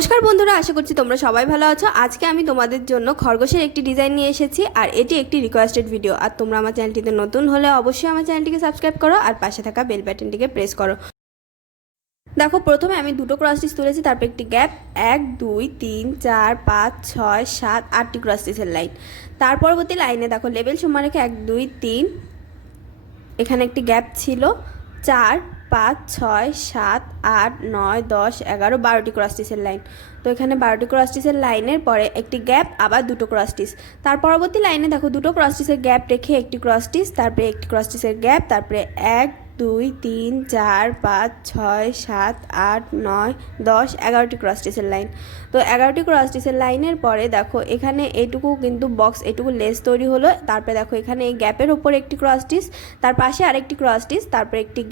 নমস্কার বন্ধুরা, আশা করছি তোমরা সবাই ভালো আছো। আজকে আমি তোমাদের জন্য খরগোশের একটি ডিজাইন নিয়ে এসেছি, আর এটি একটি রিকোয়েস্টেড ভিডিও। আর তোমরা আমার চ্যানেলটিতে নতুন হলে অবশ্যই আমার চ্যানেলটিকে সাবস্ক্রাইব করো আর পাশে থাকা বেল বাটনটিকে প্রেস করো। দেখো, প্রথমে আমি দুটো ক্রস স্টিচ তুলেছি, তারপর একটি গ্যাপ, 1 2 3 4 5 6 7 8টি ক্রস স্টিচের লাইন। তার পরবর্তী লাইনে দেখো লেবেল সমান রেখে 1 2 3, এখানে একটি গ্যাপ ছিল, 4 5 6 7 8 9 10 11 12টি ক্রস স্টিচের লাইন। তো এখানে 12টি ক্রস স্টিচের লাইনের পরে একটি গ্যাপ, আবার দুটো ক্রস স্টিচ। তার পরবর্তী লাইনে দেখো দুটো ক্রস স্টিচের গ্যাপ রেখে একটি ক্রস স্টিচ, তারপরে একটি ক্রস স্টিচের গ্যাপ, তারপরে 1 2 3 4 5 6 7 8 9 10 11টি ক্রস স্টিচের লাইন। তো 11টি ক্রস স্টিচের লাইনের পরে দেখো এখানে এটুকু কিন্তু বক্স, এটুকু লেস তৈরি হলো। তারপরে দেখো এখানে এই গ্যাপের ওপরে একটি ক্রস স্টিচ, তার পাশে আরেকটি ক্রস স্টিচ, তারপরে একটি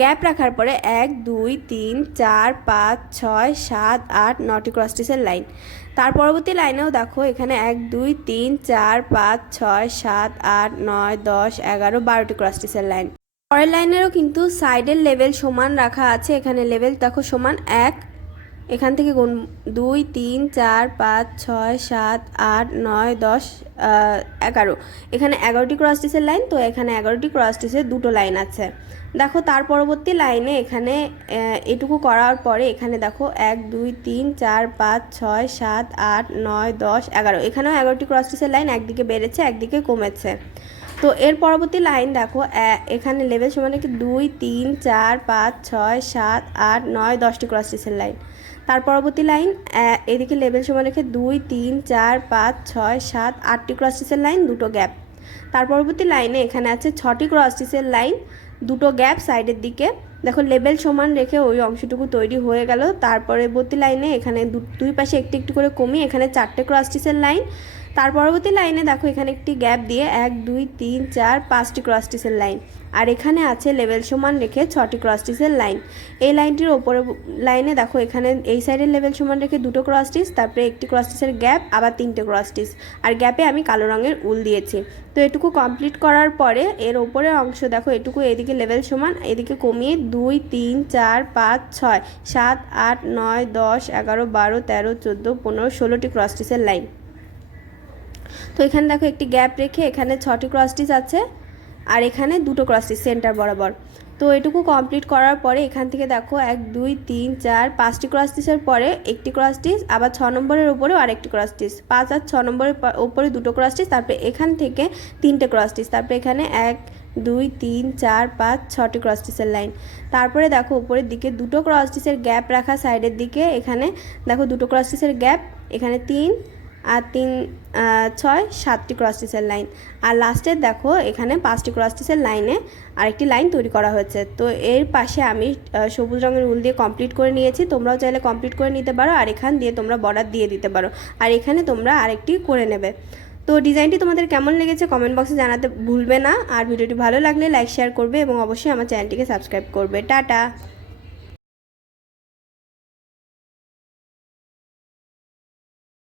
গ্যাপ রাখার পরে 1 2 3 4 5 6 7 8 9টি ক্রস স্টিচের লাইন। তার পরবর্তী লাইনেও দেখো এখানে 1 2 3 4 5 6 7 8 9 10 11 12টি ক্রস স্টিচের লাইন। পরের লাইনেরও কিন্তু সাইডের লেভেল সমান রাখা আছে। এখানে লেভেল দেখো সমান 1, এখান থেকে গুণ 2 3 4 5 6 7 8 9 10 11, এখানে 11টি ক্রস স্টিচের লাইন। তো এখানে 11টি ক্রস স্টিচের দুটো লাইন আছে। দেখো তার পরবর্তী লাইনে এখানে এটুকু করার পরে এখানে দেখো 1 2 3 4 5 6 7 8 9 10 11, এখানেও 11টি ক্রস স্টিচের লাইন, একদিকে বেড়েছে একদিকে কমেছে। তো এর পরবর্তী লাইন দেখো এখানে লেভেল সমান কি 2 3 4 5 6 7 8 9 10টি ক্রস স্টিচের লাইন। তার পরবর্তী লাইন এদিকে লেভেল সমান রেখে 2 3 4 5 6 7 8টি ক্রস স্টিচের লাইন, দুটো গ্যাপ। তার পরবর্তী লাইনে এখানে আছে 6টি ক্রস স্টিচের লাইন, দুটো গ্যাপ সাইডের দিকে। দেখো লেবেল সমান রেখে ওই অংশটুকু তৈরি হয়ে গেল। তার পরবর্তী লাইনে এখানে দুই পাশে একটু একটু করে কমিয়ে এখানে 4টে ক্রস স্টিচের লাইন। তার পরবর্তী লাইনে দেখো এখানে একটি গ্যাপ দিয়ে 1 2 3 4 5টি ক্রস স্টিচের লাইন, আর এখানে আছে লেভেল সমান রেখে 6টি ক্রস স্টিচের লাইন। এই লাইনটির ওপরে লাইনে দেখো এখানে এই সাইডের লেভেল সমান রেখে দুটো ক্রস স্টিচ, তারপরে একটি ক্রস স্টিচের গ্যাপ, আবার 3টে ক্রস স্টিচ, আর গ্যাপে আমি কালো রঙের উল দিয়েছি। তো এটুকু কমপ্লিট করার পরে এর ওপরের অংশ দেখো এটুকু এদিকে লেভেল সমান, এদিকে কমিয়ে 2 3 4 5 6 7 8 9 10 11 12 13 14 15 16টি ক্রস স্টিচের লাইন। তো এখানে দেখো একটি গ্যাপ রেখে এখানে 6টি ক্রস স্টিচ আছে, আর এখানে দুটো ক্রস স্টিচ সেন্টার বরাবর। তো এটুকু কমপ্লিট করার পরে এখান থেকে দেখো 1 2 3 4 5টি ক্রস স্টিচের পরে একটি ক্রস স্টিচ, আবার 6 নম্বরের উপরেও আরেকটি ক্রস স্টিচ, 5 আর 6 নম্বরের উপরে দুটো ক্রস স্টিচ, তারপরে এখান থেকে 3টে ক্রস স্টিচ, তারপরে এখানে 1 2 3 4 5 6টি ক্রস স্টিচের লাইন। তারপরে দেখো উপরের দিকে দুটো ক্রস স্টিচের গ্যাপ রাখা সাইডের দিকে, এখানে দেখো দুটো ক্রস স্টিচের গ্যাপ, এখানে 3 আর 3 6 7টি ক্রস স্টিচের লাইন। আর লাস্টের দেখো এখানে 5টি ক্রস স্টিচের লাইনে আরেকটি লাইন তৈরি করা হয়েছে। তো এর পাশে আমি সবুজ রঙের উল দিয়ে কমপ্লিট করে নিয়েছি, তোমরাও চাইলে কমপ্লিট করে নিতে পারো, আর এখান দিয়ে তোমরা বর্ডার দিয়ে দিতে পারো, আর এখানে তোমরা আরেকটি করে নেবে। তো ডিজাইনটি তোমাদের কেমন লেগেছে কমেন্ট বক্সে জানাতে ভুলবে না, আর ভিডিওটি ভালো লাগলে লাইক শেয়ার করবে এবং অবশ্যই আমার চ্যানেলটিকে সাবস্ক্রাইব করবে। টাটা।